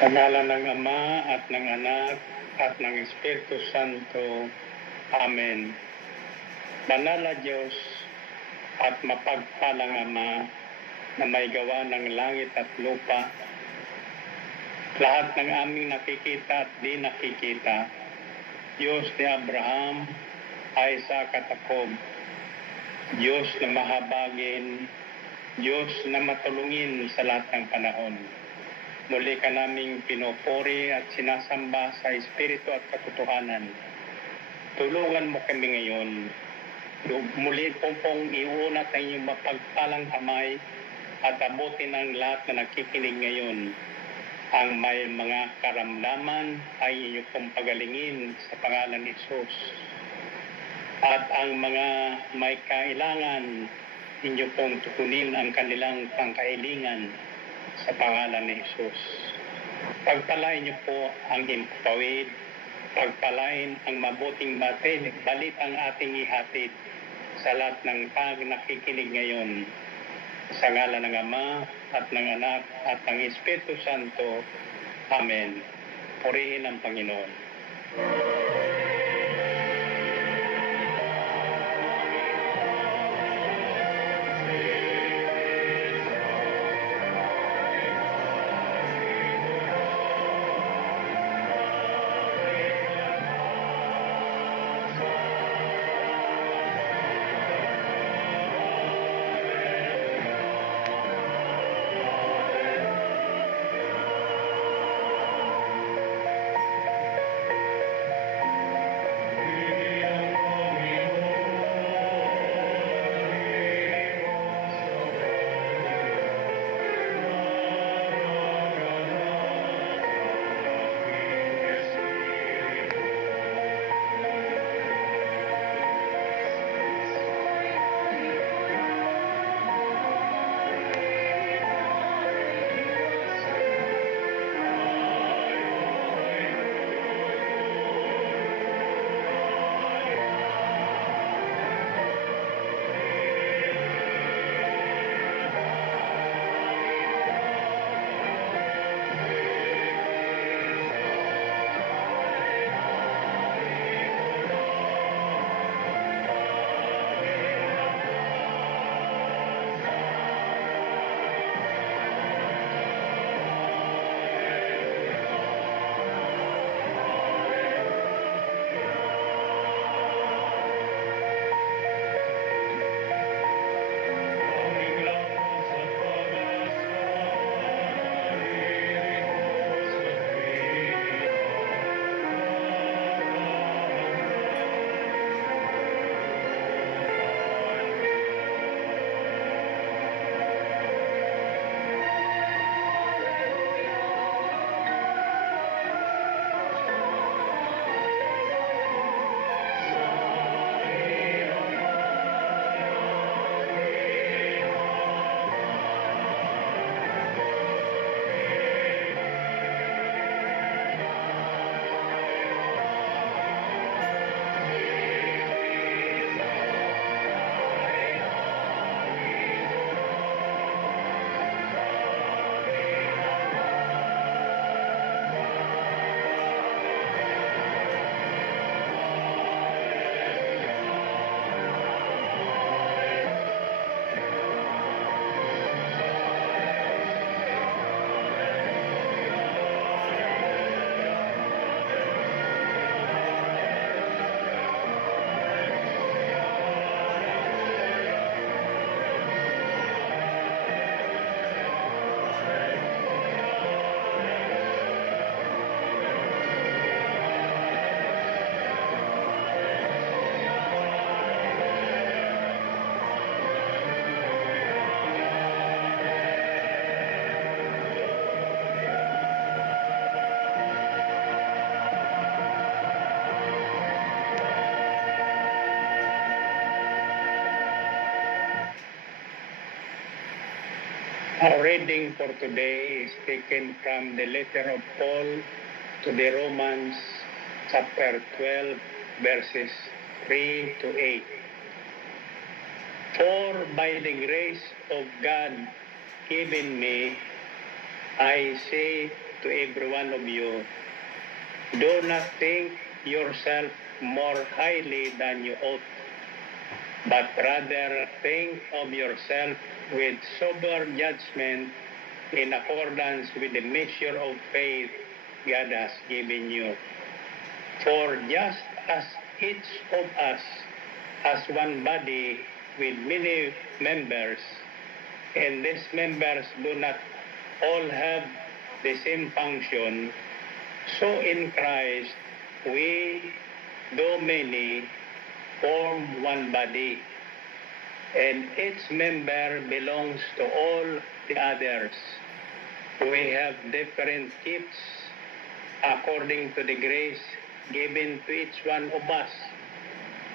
Sa ngalan ng Ama at ng Anak at ng Espiritu Santo. Amen. Banal na Diyos at mapagpalang Ama na may gawa ng langit at lupa, lahat ng aming nakikita at di nakikita, Diyos ni Abraham, Isaac at Jacob, Diyos na mahabagin, Diyos na matulungin sa lahat ng panahon. Muli ka naming pinupuri at sinasamba sa Espiritu at katotohanan. Tulungan mo kami ngayon. Muli pong iunat ang iyong mapagpalang kamay at abutin ang lahat na nakikinig ngayon. Ang may mga karamdaman ay inyong pong pagalingin sa pangalan ni Jesus. At ang mga may kailangan, inyong pong tukunin ang kanilang pangkahilingan sa pangalan ni Jesus. Pagpalain niyo po ang himpapawid, pagpalain ang mabuting balit ang ating ihatid sa lahat ng nakikinig ngayon. Sa ngalan ng Ama at ng Anak at ng Espiritu Santo. Amen. Purihin ang Panginoon. Our reading for today is taken from the letter of Paul to the Romans, chapter 12, verses 3 to 8. For by the grace of God given me, I say to every one of you, do not think yourself more highly than you ought, but rather think of yourself with sober judgment in accordance with the measure of faith God has given you. For just as each of us has one body with many members, and these members do not all have the same function, so in Christ we, though many, form one body, and each member belongs to all the others. We have different gifts according to the grace given to each one of us.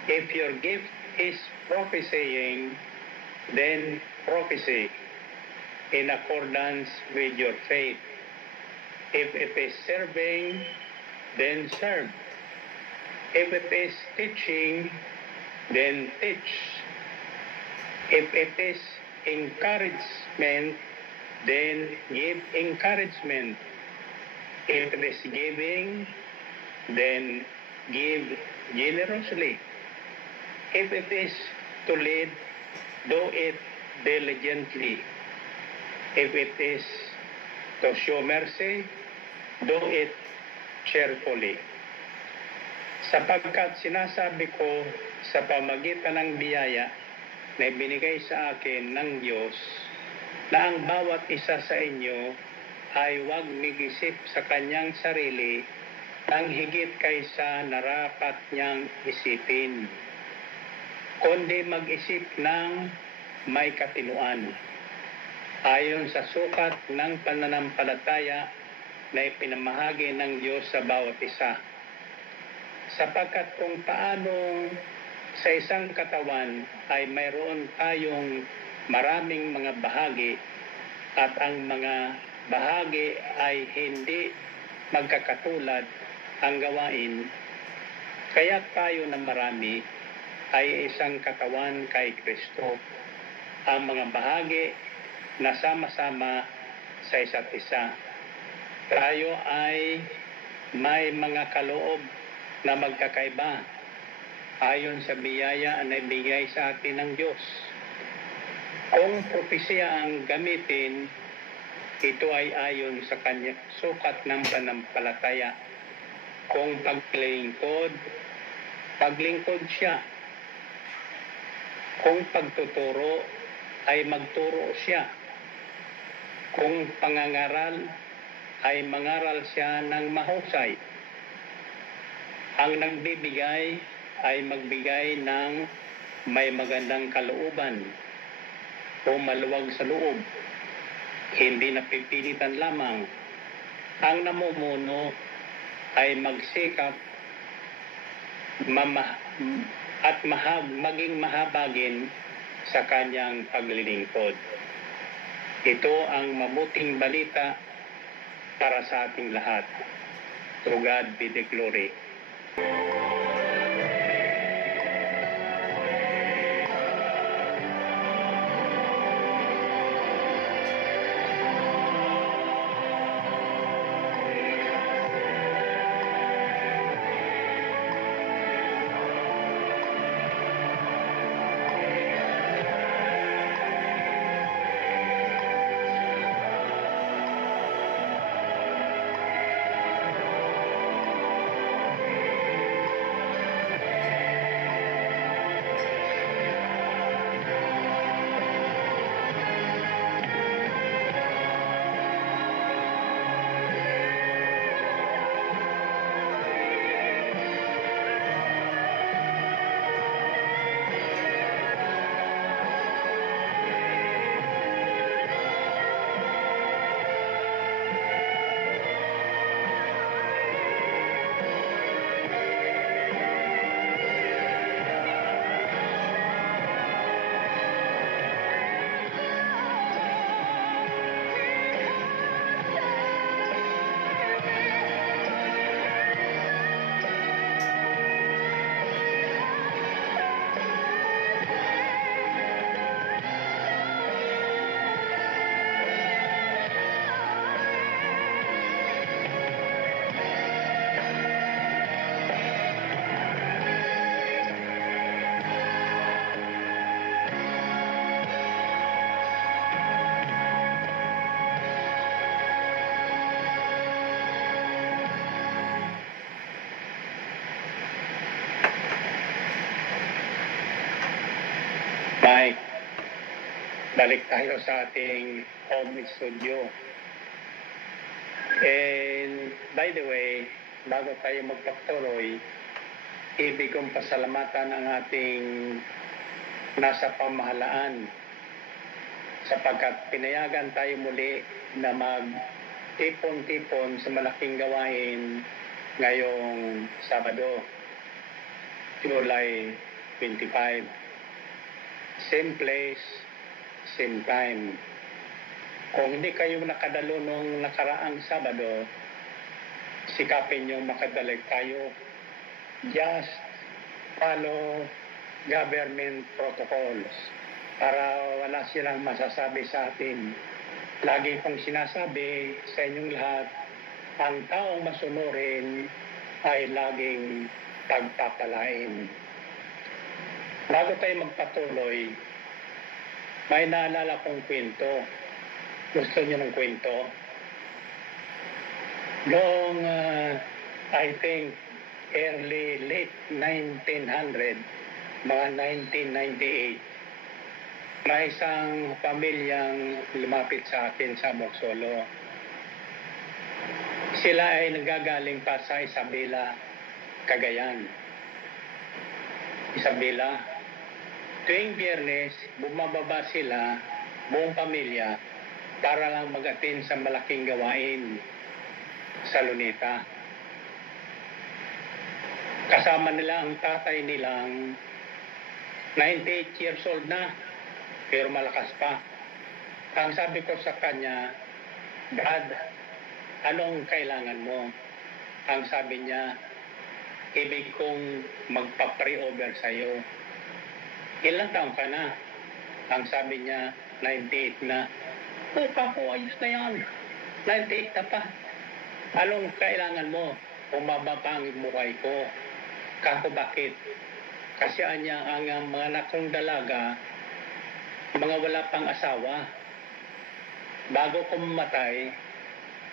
If your gift is prophesying, then prophesy in accordance with your faith. If it is serving, then serve. If it is teaching, then teach. If it is encouragement, then give encouragement. If it is giving, then give generously. If it is to lead, do it diligently. If it is to show mercy, do it cheerfully. Sapagkat sinasabi ko sa pamagitan ng biyaya na binigay sa akin ng Diyos, na ang bawat isa sa inyo ay huwag mag-isip sa kanyang sarili ang higit kaysa narapat niyang isipin, kundi mag-isip ng may katinuan, ayon sa sukat ng pananampalataya na ipinamahagi ng Diyos sa bawat isa. Sapagkat kung paano sa isang katawan ay mayroon tayong maraming mga bahagi at ang mga bahagi ay hindi magkakatulad ang gawain, kaya tayo na marami ay isang katawan kay Kristo. Ang mga bahagi na sama-sama sa isa't isa. Tayo ay may mga kaloob na magkakaiba ayon sa biyaya na ibigay sa atin ng Diyos. Kung propesya ang gamitin, ito ay ayon sa kanya sukat ng pananampalataya. Kung paglingkod siya. Kung pagtuturo, ay magturo siya. Kung pangangaral, ay mangaral siya ng mahusay. Ang nagbibigay ay magbigay ng may magandang kalooban o maluwag sa loob, hindi napipilitan lamang. Ang namumuno ay magsikap maging mahabagin sa kanyang paglilingkod. Ito ang mabuting balita para sa ating lahat. To God be the glory. Balik tayo sa ating home studio. And by the way, bago tayo magpatuloy, ibig kong pasalamatan ang ating nasa pamahalaan sapagkat pinayagan tayo muli na mag-tipon-tipon sa malaking gawain ngayong Sabado, July 25. Same place, same time. Kung hindi kayo nakadalo nung nakaraang Sabado, sikapin nyo makadalik tayo. Just follow government protocols para wala silang masasabi sa atin. Lagi kong sinasabi sa inyong lahat, ang taong masunurin ay laging pagpapalain. Bago tayo magpatuloy, may naalala kong kwento. Gusto niyo ng kwento? Noong, I think, late 1900, mga 1998, may isang pamilyang lumapit sa akin sa Moksolo. Sila ay nagagaling pa sa Isabela, Cagayan. Isabela. Tuwing Biyernes, bumababa sila, buong pamilya, para lang mag-attend sa malaking gawain sa Luneta. Kasama nila ang tatay nilang 98 years old na, pero malakas pa. Ang sabi ko sa kanya, Dad, anong kailangan mo? Ang sabi niya, ibig kong magpa-pre-over sa'yo. Ilang taon ka na? Ang sabi niya, 98 na. Kako, ayos na yan. 98 na pa. Anong kailangan mo? Umaba pa ang buhay ko. Kako, bakit? Kasi ang mga anak kong dalaga, mga wala pang asawa. Bago ko mamatay,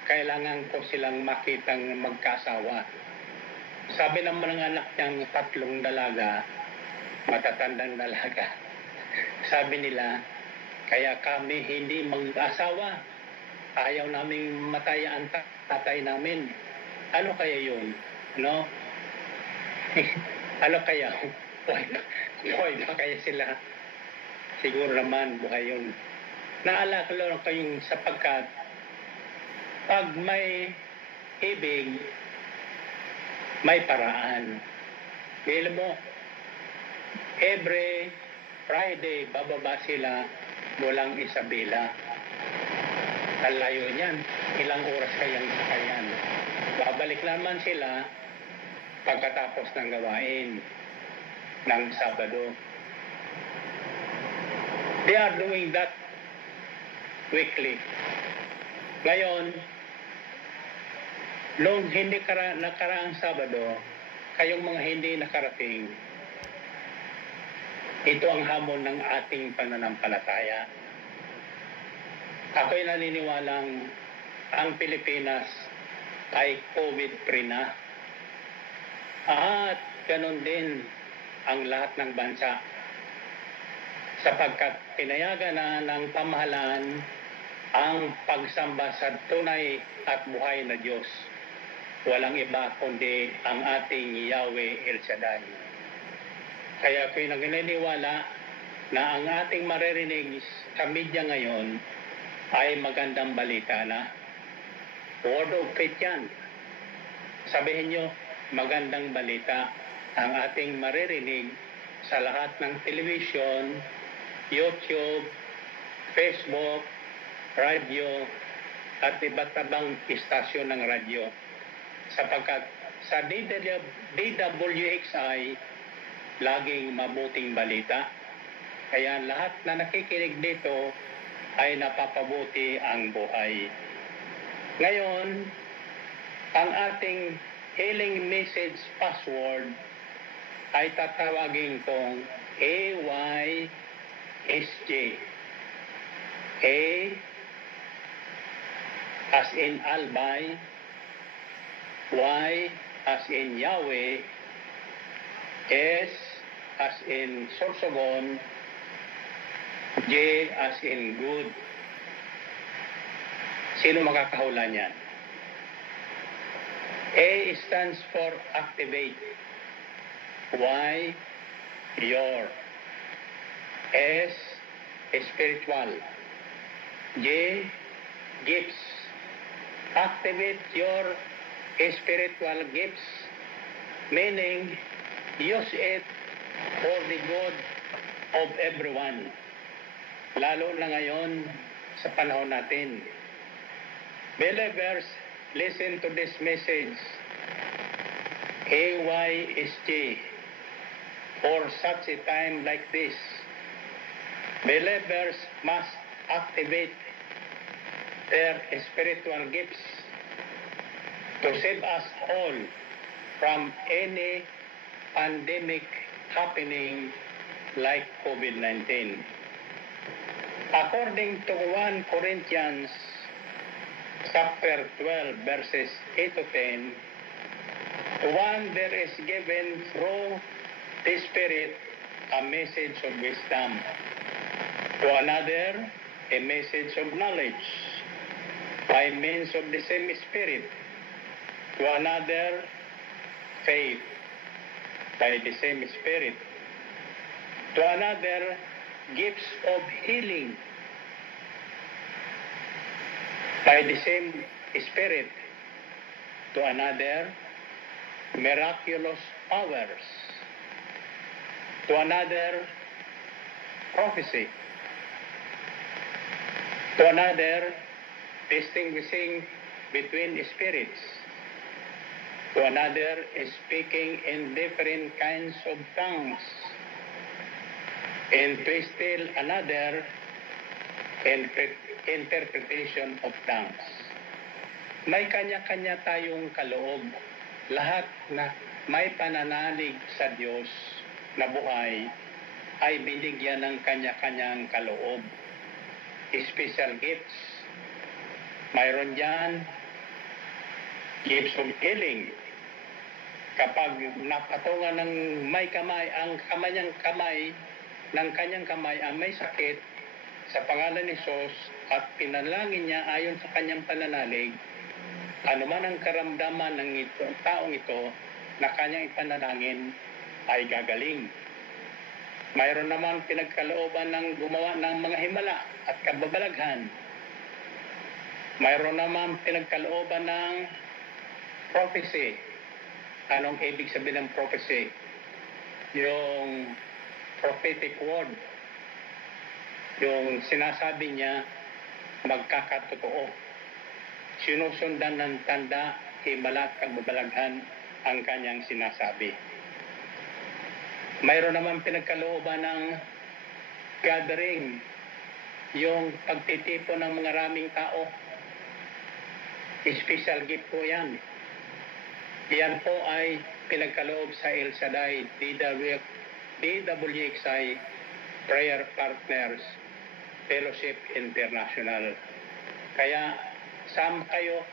kailangan ko silang makitang magkasawa. Sabi ng mga anak niyang 3 dalaga, matatandang dalaga. Sabi nila, kaya kami hindi mag-asawa. Ayaw naming mataya ang tatay namin. Ano kaya yun? No? Ano kaya? Buhay pa kaya sila? Siguro naman buhay yun. Naalala ko lang kayong sapagkat pag may ibig, may paraan. Bilang mo, every Friday, bababa sila mulang Isabela. Ang layo niyan. Ilang oras kayang sakayan. Babalik naman sila pagkatapos ng gawain ng Sabado. They are doing that weekly. Ngayon, noong hindi nakaraang Sabado, kayong mga hindi nakarating, ito ang hamon ng ating pananampalataya. Ako'y naniniwalang ang Pilipinas ay COVID-free na. At ganun din ang lahat ng bansa. Sapagkat pinayagan na ng pamahalaan ang pagsamba sa tunay at buhay na Diyos. Walang iba kundi ang ating Yahweh El Shaddai. Kaya ako'y naniniwala na ang ating maririnig sa media ngayon ay magandang balita na. Word of faith yan. Sabihin nyo, magandang balita ang ating maririnig sa lahat ng television, YouTube, Facebook, radio, at iba't ibang istasyon ng radyo. Sapagkat sa DWXI, laging mabuting balita. Kaya lahat na nakikinig dito ay napapabuti ang buhay. Ngayon, ang ating healing message password ay tatawagin kong AYSJ. A as in Albay, Y as in Yahweh, S as in Sorsogon, J as in good. Sino makakahula niyan? A stands for activate. Y, your. S, spiritual. J, gifts. Activate your spiritual gifts, meaning use it for the good of everyone. Lalo na ngayon sa panahon natin. Believers, listen to this message. AYSG, for such a time like this, believers must activate their spiritual gifts to save us all from any pandemic happening like COVID-19. According to 1 Corinthians chapter 12 verses 8 to 10, to one there is given through the Spirit a message of wisdom, to another a message of knowledge by means of the same Spirit, to another faith by the same Spirit, to another gifts of healing by the same Spirit, to another miraculous powers, to another prophecy, to another distinguishing between spirits, to another speaking in different kinds of tongues, and to still another interpretation of tongues. May kanya-kanya tayong kaloob. Lahat na may pananalig sa Diyos na buhay ay binigyan ng kanya-kanyang kaloob. Special gifts. Mayroon dyan gifts of healing. Kapag napatungan ng may kamay, ang kamay ng kanyang kamay ang may sakit, sa pangalan ni Jesus at pinalangin niya ayon sa kanyang pananalig, anuman ang karamdaman ng taong ito na kanyang ipanalangin ay gagaling. Mayroon naman pinagkalooban ng gumawa ng mga himala at kababalaghan. Mayroon naman pinagkalooban ng prophecy. Anong ibig sabihin ng prophecy? Yung prophetic word. Yung sinasabi niya magkakatotoo. Sinusundan ng tanda, himala at kababalaghan ang kanyang sinasabi. Mayroon naman pinagkalooban ng gathering, yung pagtitipon ng mga raming tao. Special gift po yan. Yan po ay pinagkaloob sa El Shaddai, DWXI, Prayer Partners, Fellowship International. Kaya sama kayo,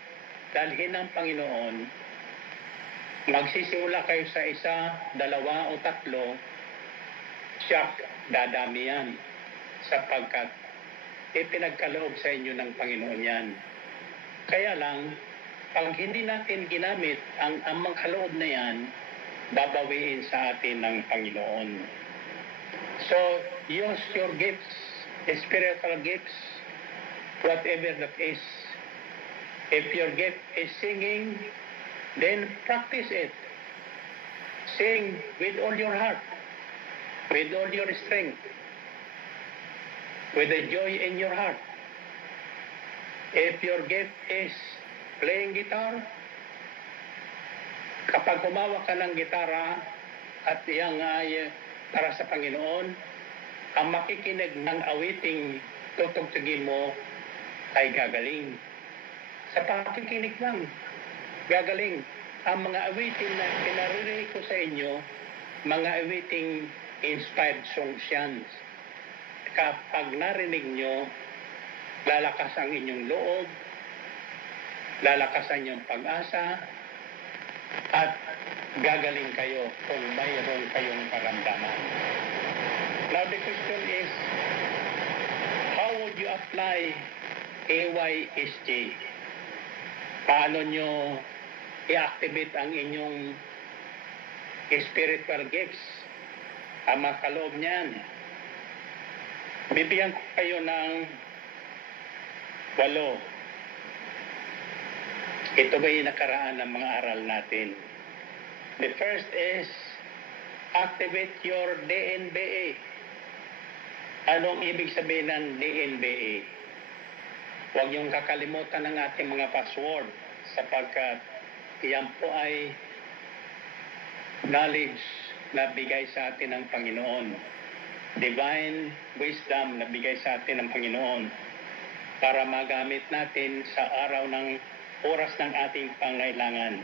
dalhin ng Panginoon, magsisimula kayo sa 1, 2 o 3, siya dadami yan sapagkat ipinagkaloob sa inyo ng Panginoon yan. Kaya lang, pag hindi natin ginamit ang mga kaloob na yan, babawiin sa atin ng Panginoon. So, use your gifts, spiritual gifts, whatever that is. If your gift is singing, then practice it. Sing with all your heart, with all your strength, with the joy in your heart. If your gift is playing guitar, kapag humawak ka ng gitara at iyang ay para sa Panginoon, ang makikinig ng awiting tutugtugin mo ay gagaling. Sa pakikinig lang, gagaling. Ang mga awiting na pinaririnig ko sa inyo, mga awiting inspired songs yan. Kapag narinig nyo, lalakas ang inyong loob, lalakas ang inyong pag-asa, at gagaling kayo kung mayroon kayong karamdaman. Now the question is, apply AYSG? Paano nyo i-activate ang inyong spiritual gifts? Ang mga kaloob niyan. Bibigyan ko kayo ng 8. Ito ba yung nakaraan ng mga aral natin? The first is, activate your DNBA. Anong ibig sabihin ng DNBA? Huwag niyong kakalimutan ng ating mga password sapagkat iyan po ay knowledge na bigay sa atin ng Panginoon. Divine wisdom na bigay sa atin ng Panginoon para magamit natin sa araw ng oras ng ating pangailangan.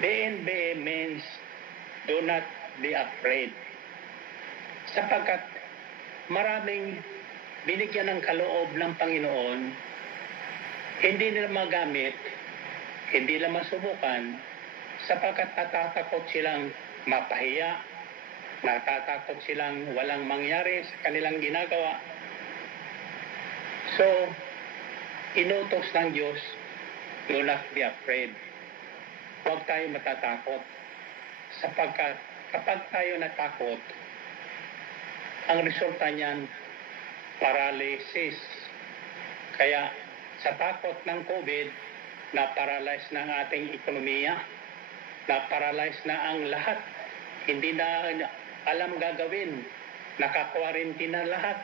DNBA means do not be afraid. Sapagkat maraming binigyan ng kaloob ng Panginoon, hindi nila magamit, hindi nila masubukan, sapagkat natatakot silang mapahiya, natatakot silang walang mangyari sa kanilang ginagawa. So, inutos ng Diyos, do not be afraid. Huwag tayo matatakot, sapagkat kapag tayo natakot, ang resulta niyan, paralysis. Kaya sa takot ng COVID, na-paralyze na ang ating ekonomiya, na-paralyze na ang lahat. Hindi na alam gagawin, naka-quarantine na lahat.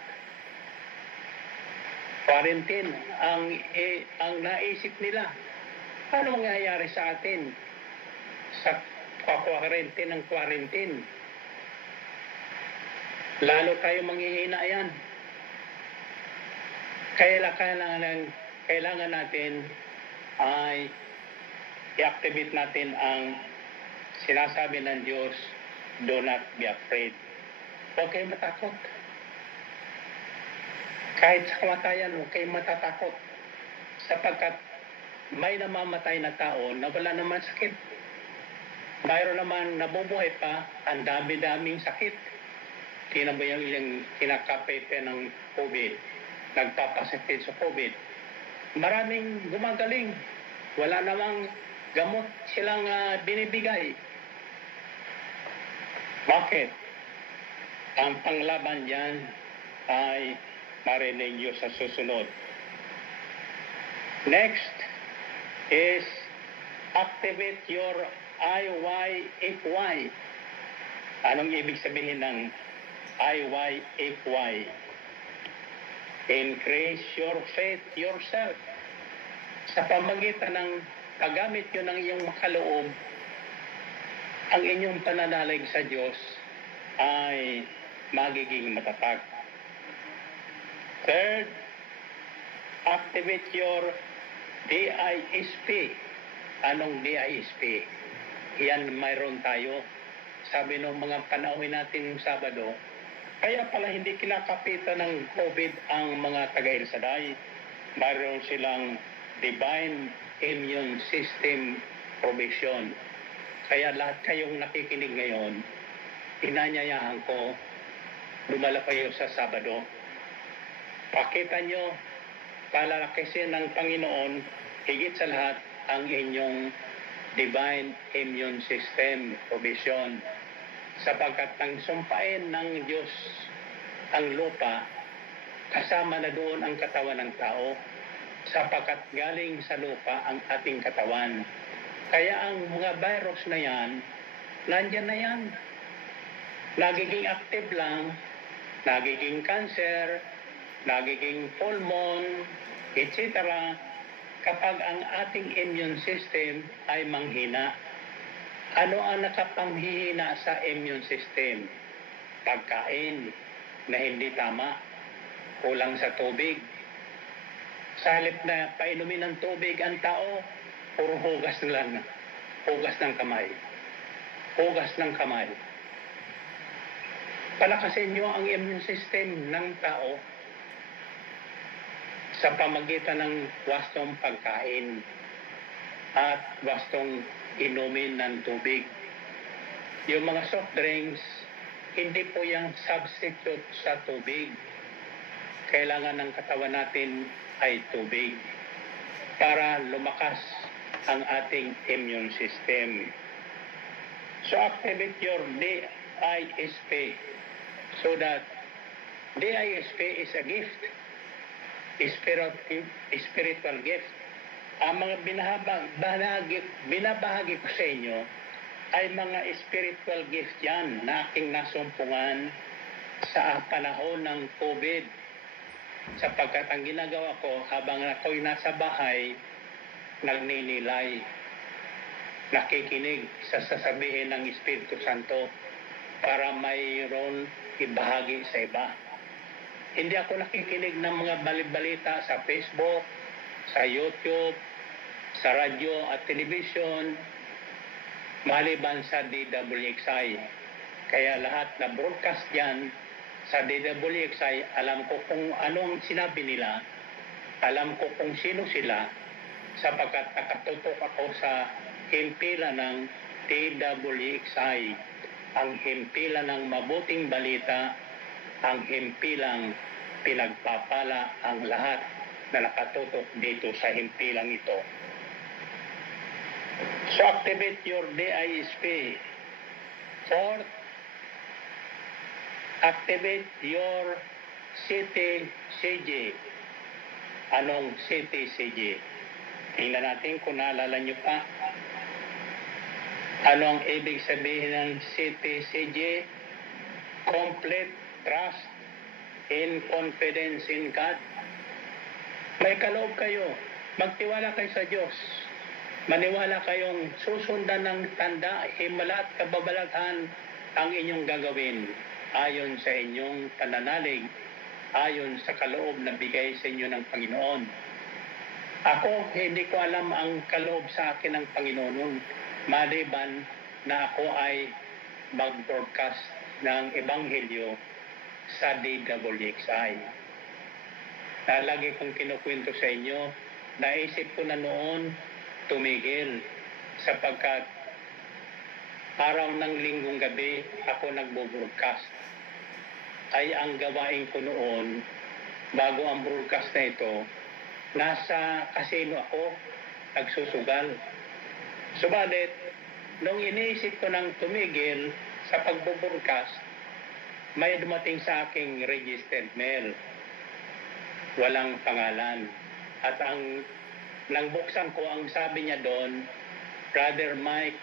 Quarantine ang naisip nila. Ano mangyayari sa atin sa quarantine ng quarantine? Lalo tayo manghihina yan. Kailangan natin ay i-activate natin ang sinasabi ng Diyos, do not be afraid. Huwag kayong matakot. Kahit sa kamatayan, huwag kayong matatakot. Sapagkat may namamatay na tao na wala naman sakit. Mayroon naman nabubuhay pa, ang dami-daming sakit. Tingnan ba yung kinakapete ng COVID, nagpapasakit sa COVID. Maraming gumagaling. Wala namang gamot silang binibigay. Bakit? Ang panglaban diyan ay marinig niyo sa susunod. Next is activate your IYFY. Anong ibig sabihin ng IYFY? Increase your faith yourself. Sa pamagitan ng paggamit nyo ng iyong makaloob, ang inyong pananalig sa Diyos ay magiging matatag. Third, activate your DISP. Anong DISP? Yan mayroon tayo. Sabi ng mga panauhin natin yung Sabado, kaya pala hindi kinakapitan ng COVID ang mga taga-Elsaday. Mayroon silang Divine Immune System Provision. Kaya lahat kayong nakikinig ngayon, inanyayahan ko, dumala kayo sa Sabado. Pakita nyo, palalakisin ng Panginoon, higit sa lahat, ang inyong Divine Immune System Provision. Sapagkat nang sumpain ng Diyos ang lupa, kasama na doon ang katawan ng tao, sapagkat galing sa lupa ang ating katawan. Kaya ang mga virus na yan, nandyan na yan. Nagiging active lang, nagiging cancer, nagiging pulmon, etc. kapag ang ating immune system ay manghina. Ano ang nakapanghihina sa immune system? Pagkain na hindi tama, kulang sa tubig. Sa halip na painumin ng tubig ang tao, puro hugas lang. Hugas ng kamay. Hugas ng kamay. Palakasin nyo ang immune system ng tao sa pamagitan ng wastong pagkain at wastong inumin ng tubig. Yung mga soft drinks, hindi po yung substitute sa tubig. kailangan ng katawan natin ay tubig para lumakas ang ating immune system. So activate your DISP so that DISP is a gift, spiritual gift. Ang mga binabahagi ko sa inyo ay mga spiritual gift yan na aking nasumpungan sa panahon ng COVID. Sapagkat ang ginagawa ko habang ako'y nasa bahay, nagninilay, nakikinig sa sasabihin ng Espiritu Santo para mayroon ibahagi sa iba. Hindi ako nakikinig ng mga balita sa Facebook, sa YouTube, sa radyo at television, maliban sa DWXI. Kaya lahat na broadcast yan sa DWXI, alam ko kung anong sinabi nila, alam ko kung sino sila, sapagkat nakatutok ako sa himpila ng DWXI, ang himpila ng mabuting balita, ang himpilang pinagpapala ang lahat na nakatutok dito sa himpilang ito. So activate your DISP. Fourth, activate your CTCG. Anong CTCG? Tingnan natin kung naalala nyo pa. Anong ibig sabihin ng CTCG? Complete trust and confidence in God. May kaloob kayo. Magtiwala kayo sa Diyos. Maniwala kayong susundan ng tanda, himala at kababalaghan ang inyong gagawin ayon sa inyong pananalig, ayon sa kaloob na bigay sa inyo ng Panginoon. Ako, hindi ko alam ang kaloob sa akin ng Panginoon maliban na ako ay mag-broadcast ng Ebanghelyo sa DWXI. Lagi kong kinukwento sa inyo, naisip ko na noon tumigil sapagkat araw ng linggong gabi ako nagbo-broadcast. Ay ang gawain ko noon, bago ang broadcast na ito, nasa kasino ako, nagsusugal. Subalit, nung iniisip ko ng tumigil sa pagbo-broadcast, may dumating sa aking registered mail. Walang pangalan. At nang buksan ko, ang sabi niya doon, Brother Mike,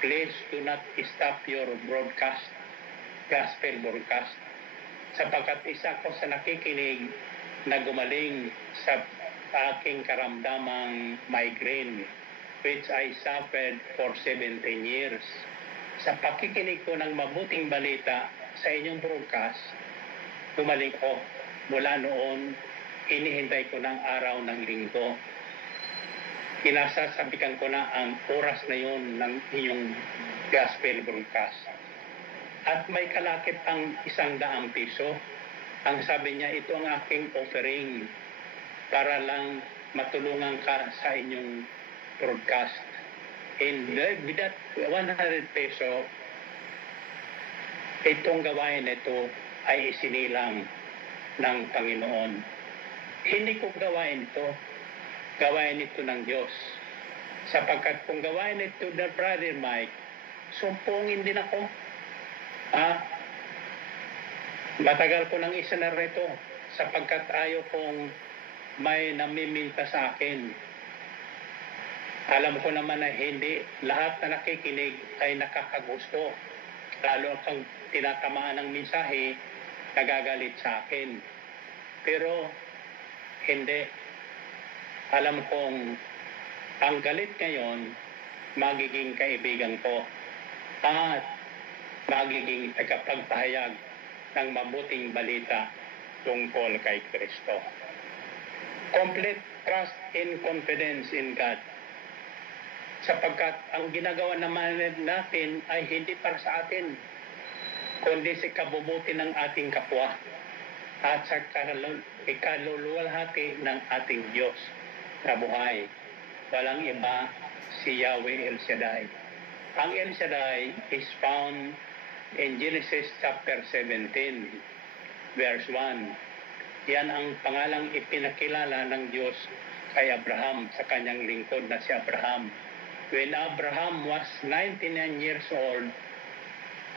please do not stop your broadcast, gospel broadcast. Sapagkat isa ko sa nakikinig na gumaling sa aking karamdamang migraine, which I suffered for 17 years. Sa pakikinig ko ng mabuting balita sa inyong broadcast, gumaling ko. Mula noon, hinihintay ko ng araw ng linggo. Kinasasabikan ko na ang oras na yon ng inyong gospel broadcast. At may kalakip ang 100 piso. Ang sabi niya, ito ang aking offering para lang matulungan ka sa inyong broadcast. And with that 100 peso, itong gawain ito ay isinilang ng Panginoon. Hindi ko gawain ito. Gawain ito ng Diyos. Sapagkat kung gawain ito na Brother Mike, sumpungin din ako. Matagal ko nang isanar ito sapagkat ayaw kong may namiminta sa akin. Alam ko naman na hindi lahat na nakikinig ay nakakagusto. Lalo kang tinatamaan ng mensahe, nagagalit sa akin. Pero hindi. Alam kong ang galit ngayon, magiging kaibigan ko at magiging tagapagpahayag ng mabuting balita tungkol kay Kristo. Complete trust and confidence in God. Sapagkat ang ginagawa naman natin ay hindi para sa atin, kundi sa kabubuti ng ating kapwa at sa ikaluluwalhati ng ating Diyos na buhay. Walang iba, si Yahweh El Shaddai. Ang El Shaddai is found in Genesis chapter 17, verse 1. Yan ang pangalang ipinakilala ng Diyos kay Abraham sa kanyang lingkod na si Abraham. When Abraham was 99 years old,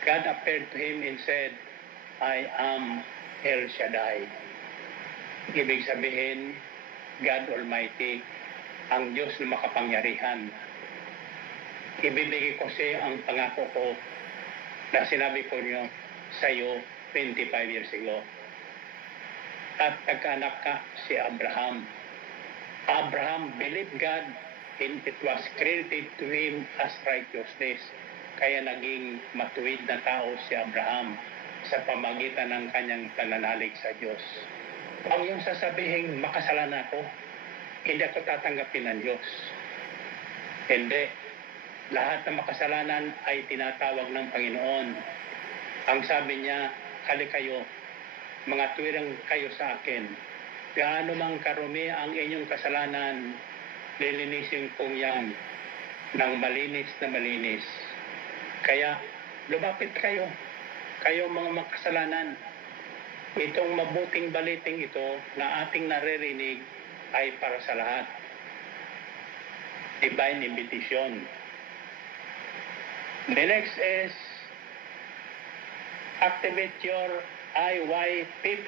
God appeared to him and said, I am El Shaddai. Ibig sabihin, God Almighty, ang Diyos na makapangyarihan. Ibibigay ko sa iyo ang pangako ko na sinabi ko niyo sa iyo 25 years ago. At nagkaanak ka si Abraham. Abraham believed God and it was credited to him as righteousness. Kaya naging matuwid na tao si Abraham sa pamagitan ng kanyang pananalig sa Diyos. Huwag yung sasabihin, makasalanan ako, hindi ako tatanggapin ng Diyos. Hindi. Lahat ng makasalanan ay tinatawag ng Panginoon. Ang sabi niya, hali kayo, mga tuwirang kayo sa akin. Gaano mang karumi ang inyong kasalanan, lilinisin kong yan ng malinis na malinis. Kaya lumapit kayo, kayo mga makasalanan. Itong mabuting baliting ito na ating naririnig ay para sa lahat. Divine invitation. The next is activate your IYPP.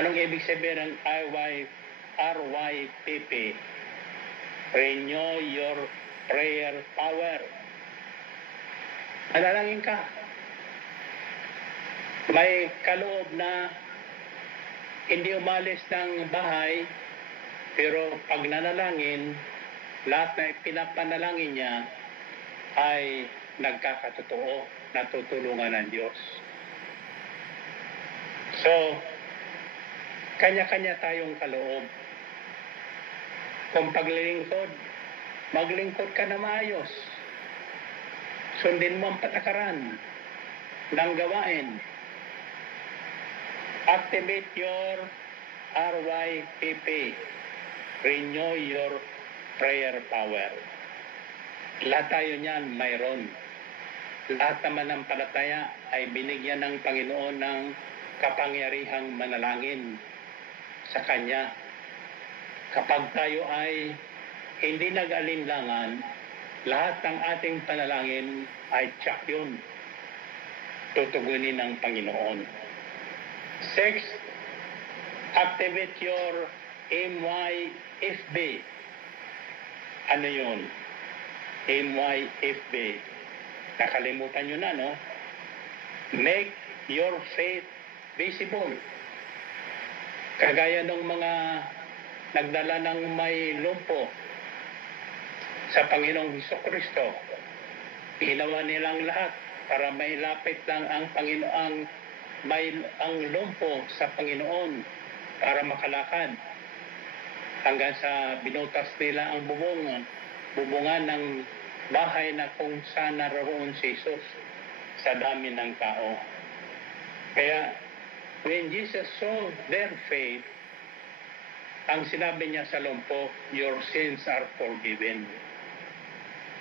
Anong ibig sabihin ng RYPP? Renew your prayer power. Manalangin ka. May kaloob na hindi umalis ng bahay, pero pag nanalangin, lahat na pinapanalangin niya ay nagkakatotoo, natutulungan ng Diyos. So, kanya-kanya tayong kaloob. Kung paglilingkod, maglingkod ka na maayos. Sundin mo ang patakaran ng gawain. Activate your RYPP. Renew your prayer power. Lahat tayo niyan mayroon. Lahat naman ng palataya ay binigyan ng Panginoon ng kapangyarihang manalangin sa Kanya. Kapag tayo ay hindi nag-alinlangan, lahat ng ating panalangin ay tsak yun. Tutugunin ng Panginoon. 6. Activate your MYFB. Ano yun? MYFB. Nakalimutan nyo na, no? Make your faith visible. Kagaya ng mga nagdala ng may lumpo sa Panginoong Hesukristo, ginawa nilang lahat para mailapit lang ang Panginoon, ang lumpo sa Panginoon para makalakad hanggang sa binutas nila ang bubungan ng bahay na kung saan naroon si Jesus sa dami ng tao. Kaya when Jesus saw their faith, ang sinabi niya sa lumpo, your sins are forgiven.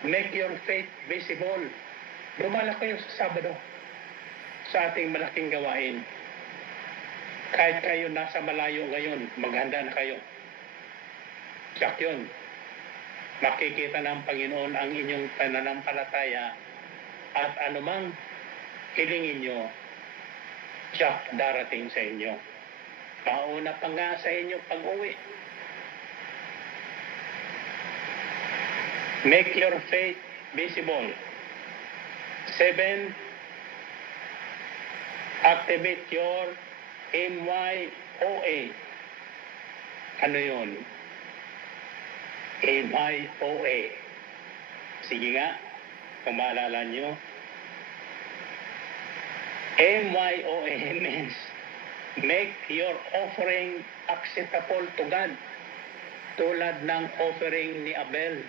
Make your faith visible. Dumala kayo sa Sabado sa ating malaking gawain. Kahit kayo nasa malayo ngayon, maghanda na kayo. Siyak yun. Makikita ng Panginoon ang inyong pananampalataya at anumang hilingin nyo, siyak darating sa inyo. Pauna pa nga sa inyo pag-uwi. Make your faith visible. 7. Activate your MYOA. Ano yun? MYOA. Sige nga, kung maalala nyo. MYOA means make your offering acceptable to God. Tulad ng offering ni Abel.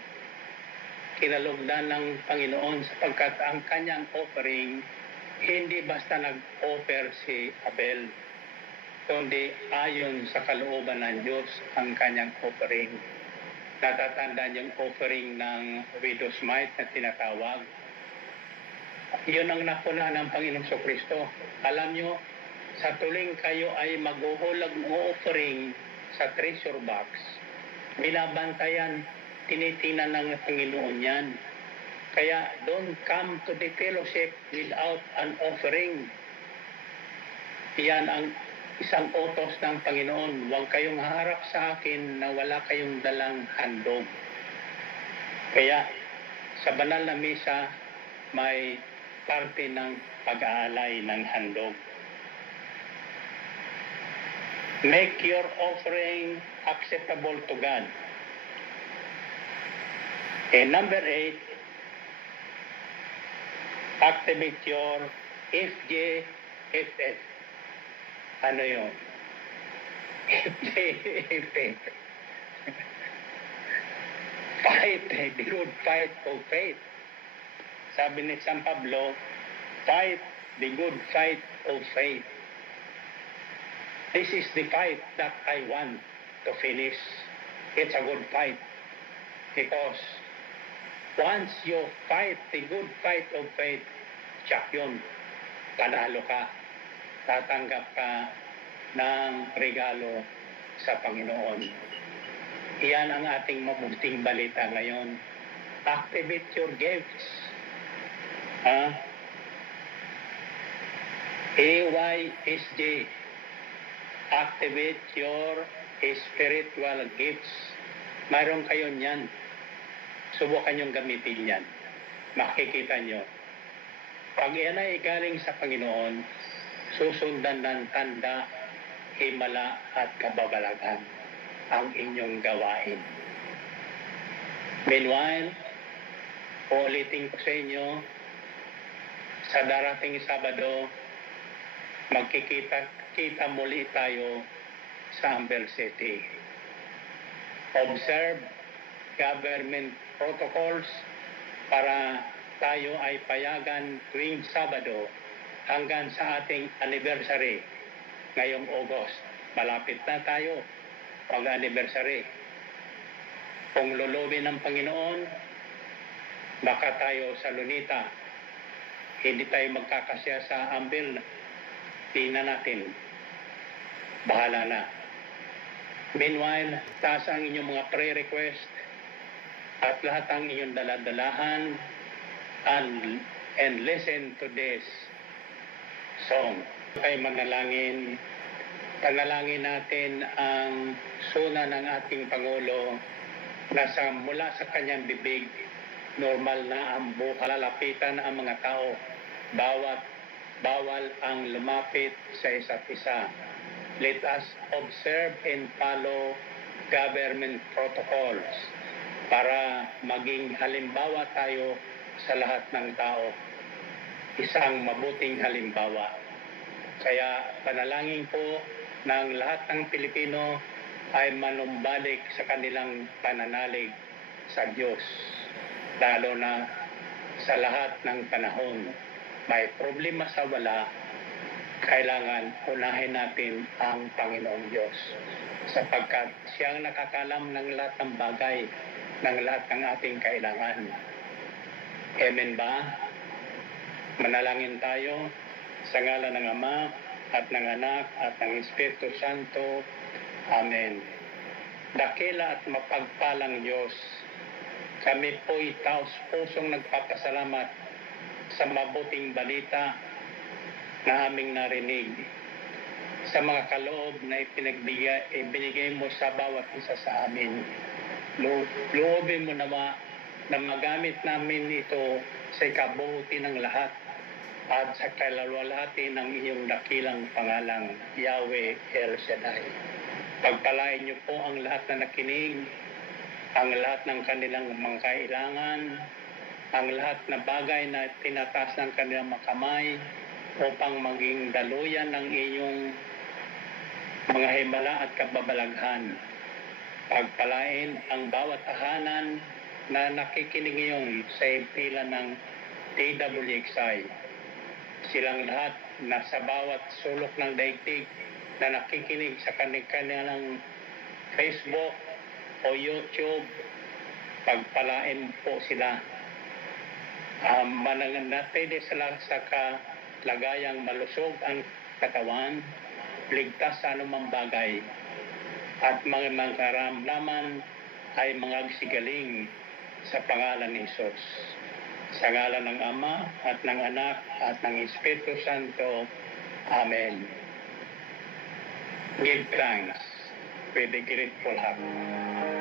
Kinalugdan ng Panginoon sapagkat ang kanyang offering hindi basta nag-offer si Abel, kundi ayon sa kalooban ng Diyos ang kanyang offering. Natatandaan yung offering ng widow's mite na tinatawag. Yun ang napuna ng Panginoong Kristo. Alam nyo, sa tuling kayo ay maghuhulag ng offering sa treasure box, binabantayan, tinitingnan ng Panginoon yan. Kaya don't come to the fellowship without an offering. Yan ang isang utos ng Panginoon. Huwag kayong haharap sa akin na wala kayong dalang handog. Kaya sa banal na misa, may parte ng pag-aalay ng handog. Make your offering acceptable to God. And number 8, activate your FJFF. Ano yun? FJFF. Fight, the good fight of faith. Sabi ni San Pablo, fight the good fight of faith. This is the fight that I want to finish. It's a good fight. Because once you fight the good fight of faith, tsak yun, panalo ka. Tatanggap ka ng regalo sa Panginoon. Iyan ang ating mabuting balita ngayon. Activate your gifts. AYSJ. Activate your spiritual gifts. Mayroon kayo niyan. Subukan niyong gamitin yan. Makikita niyo. Pag yan ay galing sa Panginoon, susundan ng tanda, himala at kababalagan ang inyong gawain. Meanwhile, ulitin ko sa inyo, sa darating Sabado, magkikita muli tayo sa Amber City. Observe government protocols para tayo ay payagan tuwing Sabado hanggang sa ating anniversary ngayong August. Malapit na tayo pag-anniversary. Kung lulubin ng Panginoon, baka tayo sa Lunita, hindi tayo magkakasya sa Ambil. Tingnan natin. Bahala na. Meanwhile, taas ang inyong mga prayer request at lahat ang inyong daladalahan and listen to this song. Tayo manalangin. Panalangin natin ang suna ng ating Pangulo na mula sa kanyang bibig, normal na ang lalapitan ang mga tao. Bawal ang lumapit sa isa't isa. Let us observe and follow government protocols para maging halimbawa tayo sa lahat ng tao. Isang mabuting halimbawa. Kaya panalangin po ng lahat ng Pilipino ay manumbalik sa kanilang pananalig sa Diyos. Lalo na sa lahat ng panahon. May problema sa wala, kailangan unahin natin ang Panginoong Diyos. Sapagkat siyang nakakalam ng lahat ng bagay, ng lahat ng ating kailangan. Amen ba? Manalangin tayo sa ngalan ng Ama at ng Anak at ng Espiritu Santo. Amen. Dakila at mapagpalang Diyos, kami po'y taos-pusong nagpapasalamat sa mabuting balita na aming narinig, sa mga kaloob na ibinigay mo sa bawat isa sa amin. Loobin mo naman na magamit namin ito sa ikabubuti ng lahat at sa kalalwalhati ng iyong dakilang pangalang Yahweh El Shaddai. Pagpalain niyo po ang lahat na nakinig, ang lahat ng kanilang mga kailangan, ang lahat na bagay na tinataas ng kanilang makamay upang maging daluyan ng inyong mga himala at kababalaghan. Pagpalain ang bawat tahanan na nakikinig ngayon sa pila ng TWXI. Silang lahat na sa bawat sulok ng daigdig na nakikinig sa kanilang Facebook o YouTube, pagpalain po sila. Mananatili sila sa kalagayang malusog ang katawan, ligtas sa anumang bagay, at mga magkaramdaman ay mga sigaling sa pangalan ni Jesus. Sa ngalan ng Ama at ng Anak at ng Espiritu Santo. Amen. Give thanks with a grateful heart.